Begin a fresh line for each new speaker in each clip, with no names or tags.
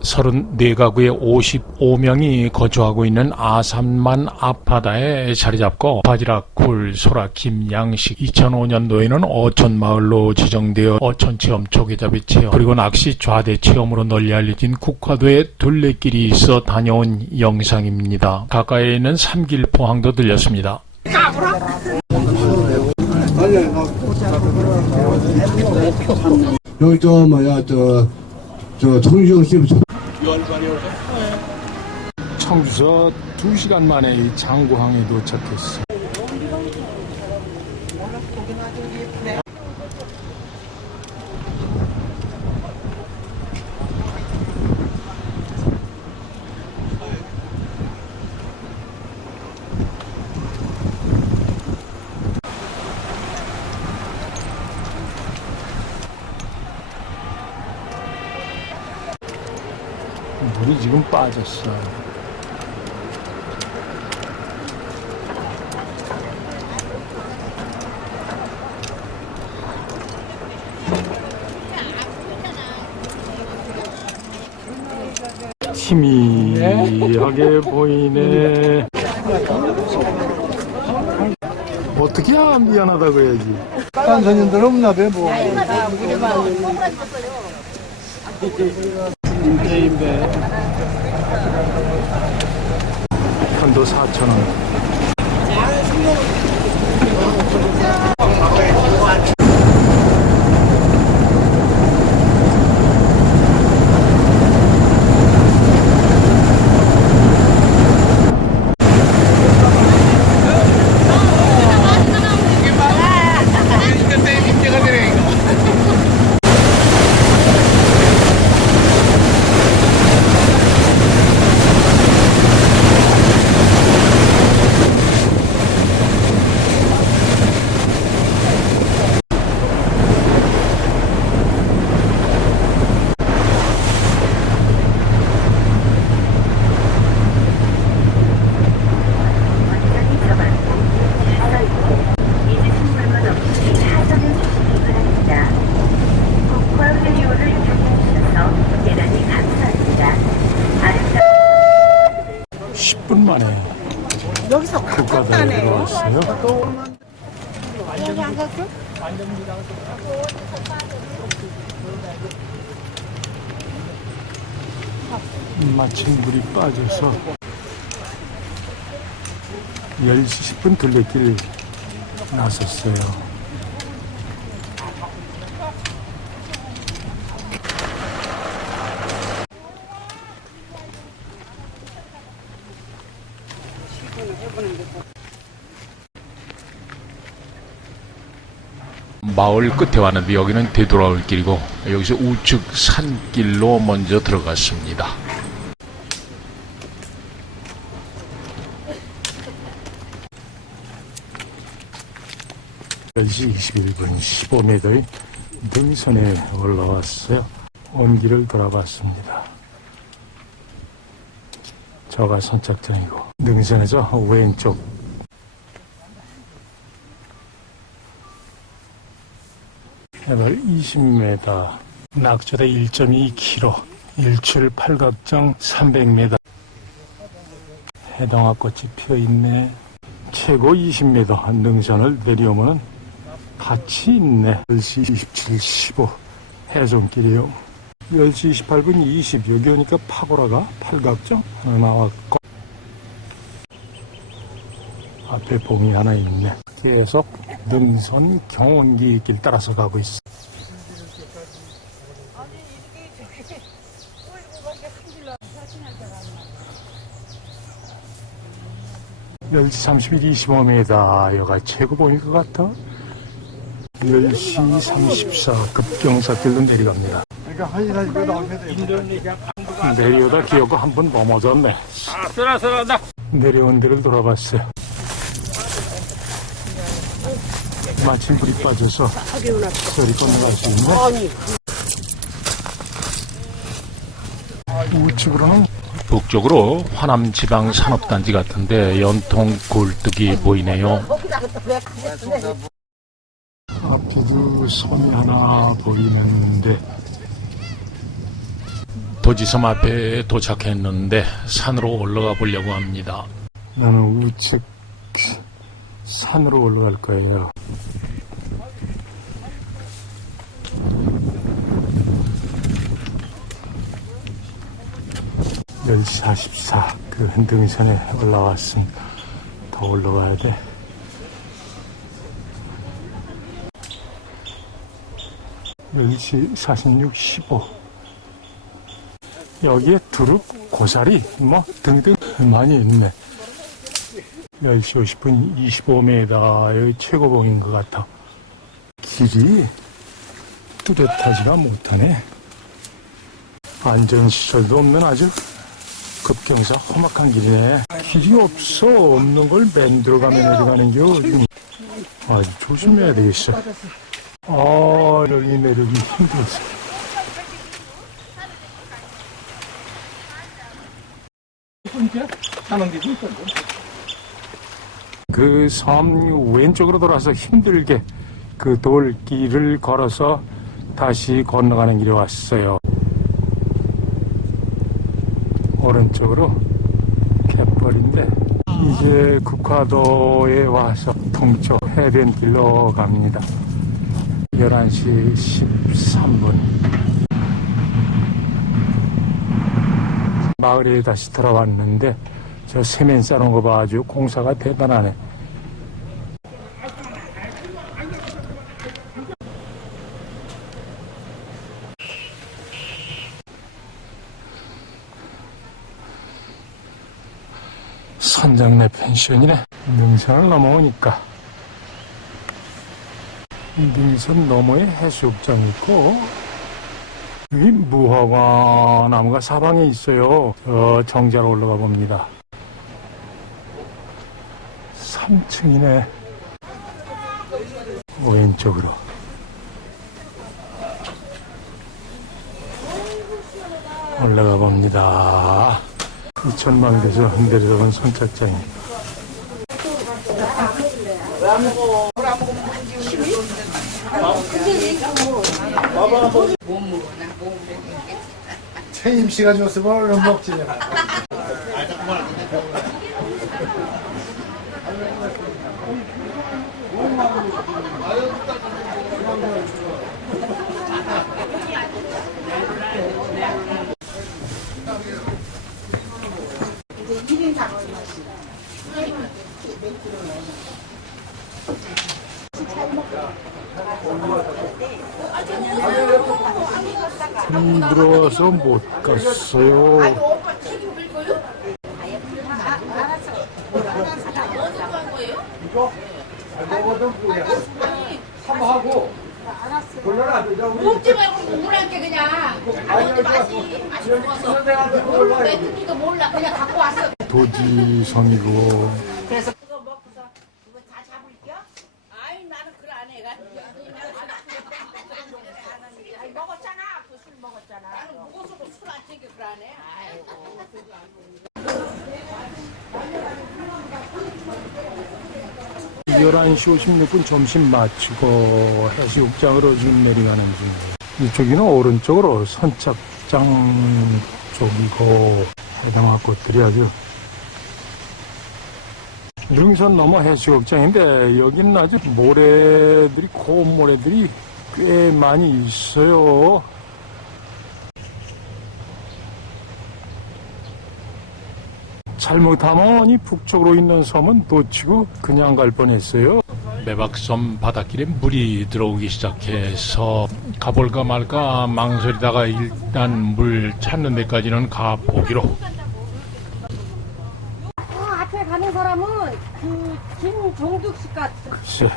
34가구의 55명이 거주하고 있는 아산만 앞바다에 자리 잡고 바지락, 굴, 소라, 김, 양식 2005년도에는 어촌마을로 지정되어 어촌체험, 조개잡이 체험 그리고 낚시 좌대 체험으로 널리 알려진 국화도에 둘레길이 있어 다녀온 영상입니다. 가까이에 있는 삼길포항도 들렸습니다.
여기 저 뭐야 저 저 청주형 씨
청주서 2시간 만에 이 장구항에 도착했어. 물이 지금 빠졌어. 희미하게 보이네. 어떻게 안 미안하다고 해야지.
딴 선인들 없나 봐, 뭐.
편도 4,000원.
국화회리오를 이용해주셔서 대단히 감사합니다. 아름다운
10분 만에
여기서
국가대에
가깝다네요.
들어왔어요.
여기?
마침 물이 빠져서 10시 10분 둘레길 나섰어요. 마을 끝에 왔는데 여기는 되돌아올 길이고 여기서 우측 산길로 먼저 들어갔습니다. 10시 21분 15m의 능선에 올라왔어요. 온 길을 돌아봤습니다. 저가 선착장이고 능선에서 왼쪽 해발 20m 낙조대 1.2km 일출 팔각정 300m 해당화꽃이 피어있네. 최고 20m 능선을 내려오면 같이 있네. 10시 27, 15 해송길이요. 10시 28분 20 여기 오니까 파고라가 팔각정 하나 나왔고 앞에 봉이 하나 있네 계속 능선 경운기 길 따라서 가고 있어 열시 31, 25m 여가 최고 봉일 것 같아. 10시 34 급경사길로 내려갑니다.
그러니까 한 시간 이거 나오셔야 돼.
내려오다 기어가 한 번 넘어졌네. 내려온 데를 돌아봤어요 마침 불이 빠져서 서리 건너갈 수 있네 우측으로는 북쪽으로 화남 지방 산업단지 같은데 연통 굴뚝이 보이네요. 앞에도 섬이 하나 보이는데 도지섬 앞에 도착했는데 산으로 올라가 보려고 합니다. 나는 우측 산으로 올라갈 거예요. 열 44, 그 흔등선에 올라왔으니 더 올라가야 돼. 열시 46, 15. 여기에 두릅, 고사리, 뭐 등등 많이 있네. 10시 50분 25m의 최고봉인 것 같아. 길이 뚜렷하지가 못하네. 안전시설도 없는 아주 급경사 험악한 길이네. 길이 없어. 없는 걸게 어디. 아주 조심해야 되겠어. 아, 여기 내려기 힘들었어. 그 섬 왼쪽으로 돌아서 힘들게 그 돌길을 걸어서 다시 건너가는 길에 왔어요. 오른쪽으로 갯벌인데 이제 국화도에 와서 동쪽 해변 길로 갑니다. 11시 13분. 마을에 다시 들어왔는데 저 세면 싸는 거 봐 아주 공사가 대단하네. 펜션이네. 능선을 넘어오니까 능선 너머에 해수욕장 있고 여기 무화과 나무가 사방에 있어요. 저 정자로 올라가 봅니다. 3층이네. 왼쪽으로. 올라가 봅니다. 이천망대에서 흔들어온 선착장 이.
채임 씨가 줬으면 얼른 먹지.
힘들어서 못 갔어요.
먹지 말고 물한테 그냥 아니 맛이 맛이 먹어서 뭘 뱉는지도 몰라 그냥 갖고 왔어
도지섬이고
그래서 그거 먹고서 그거 다 잡을게요 아이 나는 그래 안 해. 아니 먹었잖아 그 술 먹었잖아 나는 먹어서도 술안 찌게 그래 안 해. 아이고
11시 56분 점심 마치고 해수욕장으로 지금 내려가는 중이에요. 이쪽이는 오른쪽으로 선착장 쪽이고 해당화 꽃들이 아주 능선 넘어 해수욕장인데 여기는 아주 모래들이 고운 모래들이 꽤 많이 있어요. 잘못하면 이 북쪽으로 있는 섬은 놓치고 그냥 갈 뻔했어요. 매박섬 바닷길에 물이 들어오기 시작해서 가볼까 말까 망설이다가 일단 물 찾는 데까지는 가보기로.
어, 앞에 가는 사람은 그 김종득 씨 같아.
글쎄,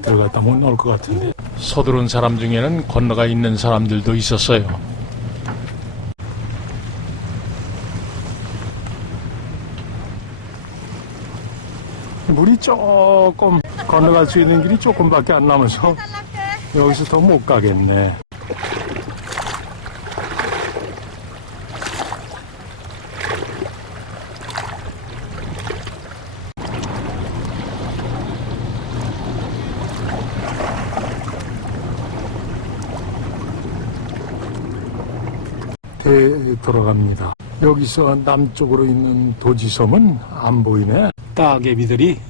들어갔다 못 나올 것 같은데. 서두른 사람 중에는 건너가 있는 사람들도 있었어요. 물이 조금 건너갈 수 있는 길이 조금밖에 안 남아서 여기서 더 못 가겠네. 돌아갑니다. 여기서 남쪽으로 있는 도지섬은 안 보이네. 따개비들이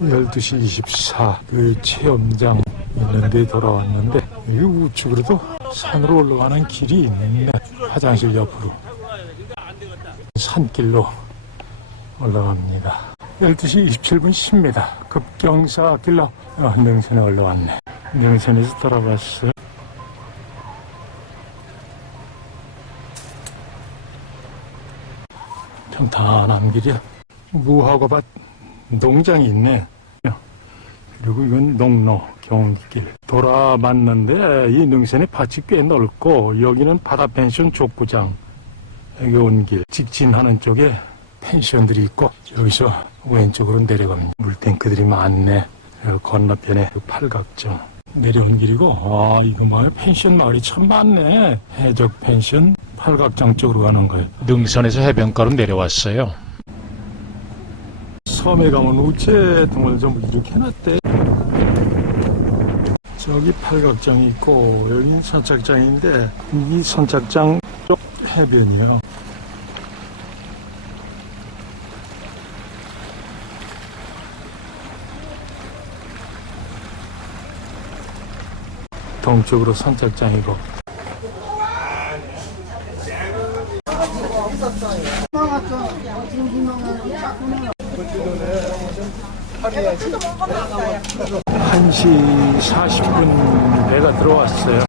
열두 시 24, 그 체험장 있는데 돌아왔는데, 여기 우측으로도 산으로 올라가는 길이 있네. 화장실 옆으로. 산길로 올라갑니다. 12시 27분 10입니다. 급경사 길로 어, 능선에 올라왔네. 능선에서 돌아봤어. 평탄한 길이야. 무화과밭 농장이 있네. 그리고 이건 농로 경운길 돌아봤는데 이 능선에 밭이 꽤 넓고 여기는 바다 펜션 족구장 여기 온 길 직진하는 쪽에 펜션들이 있고 여기서 왼쪽으로 내려갑니다. 물탱크들이 많네. 건너편에 그 팔각정 내려온 길이고 아 이거 뭐야 펜션 마을이 참 많네. 해적 펜션 팔각정 쪽으로 가는 거예요. 능선에서 해변가로 내려왔어요. 섬에 가면 우체통을 좀 이렇게 해놨대. 저기 팔각정이 있고 여기는 선착장인데 이 선착장 쪽 해변이요. 동쪽으로 선착장이고 한시 40분 배가 들어왔어요.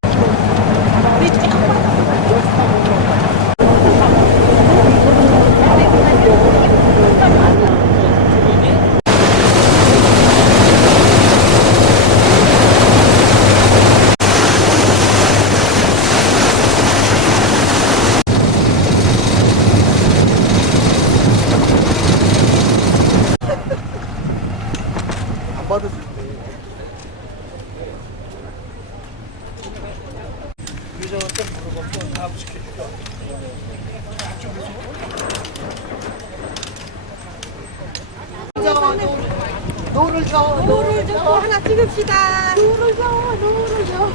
노를 줘. 노를 줘. 하나 찍읍시다. 노를 줘. 노를 줘.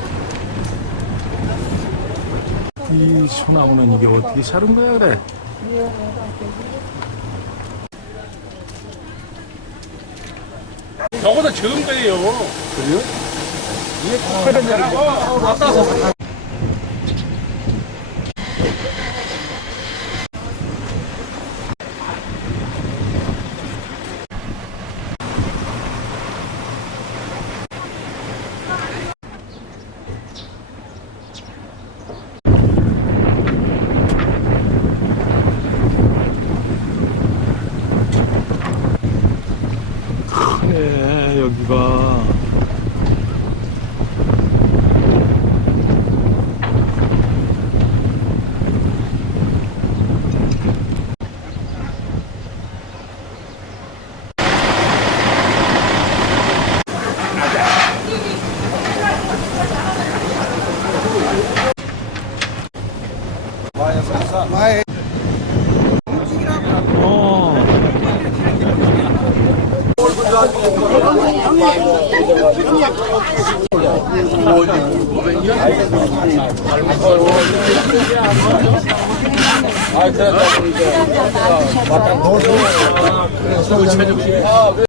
이 소나무는 이게 어떻게 사는 거야 그래?
저보다 적은 거예요.
크네 여기가 어.